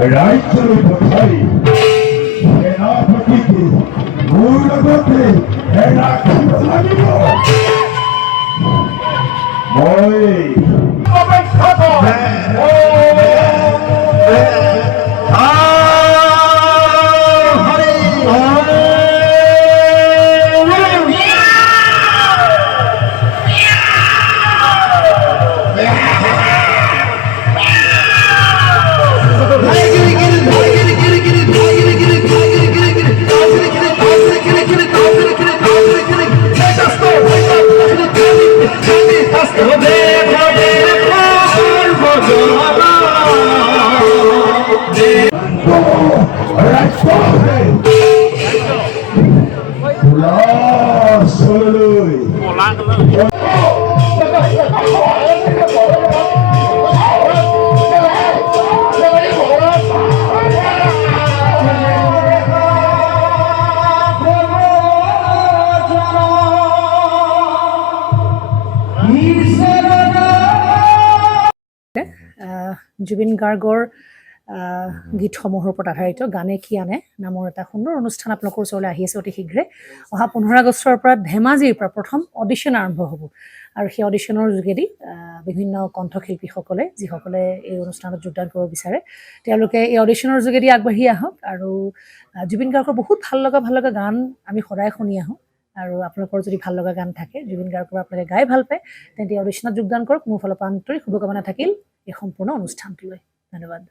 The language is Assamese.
ৰাজ্যলৈ পঠাই সেনাপতিকে মোৰ লগতে ৰাখিব লাগিব। মই জুবিন গাৰ্গৰ গীতসমূহৰ ওপৰত আধাৰিত গানে কি আনে নামৰ এটা সুন্দৰ অনুষ্ঠান আপোনালোকৰ ওচৰলৈ আহি আছে অতি শীঘ্ৰে। অহা 15 আগষ্টৰ পৰা ধেমাজিৰ পৰা প্ৰথম অডিশ্যন আৰম্ভ হ'ব আৰু সেই অডিশ্যনৰ যোগেদি বিভিন্ন কণ্ঠশিল্পীসকলে যিসকলে এই অনুষ্ঠানত যোগদান কৰিব বিচাৰে তেওঁলোকে এই অডিশ্যনৰ যোগেদি আগবাঢ়ি আহক আৰু জুবিন গাৰ্গৰ বহুত ভাল লগা গান আমি সদায় শুনি আহোঁ আৰু আপোনালোকৰ যদি ভাল লগা গান থাকে জুবিন গাৰ্গৰ আপোনালোকে গাই ভাল পায় তেন্তে অডিশ্যনত যোগদান কৰক। মোৰ ফালৰ পৰা আন্তৰিক শুভকামনা থাকিল এই সম্পূৰ্ণ অনুষ্ঠানটোলৈ। ধন্যবাদ।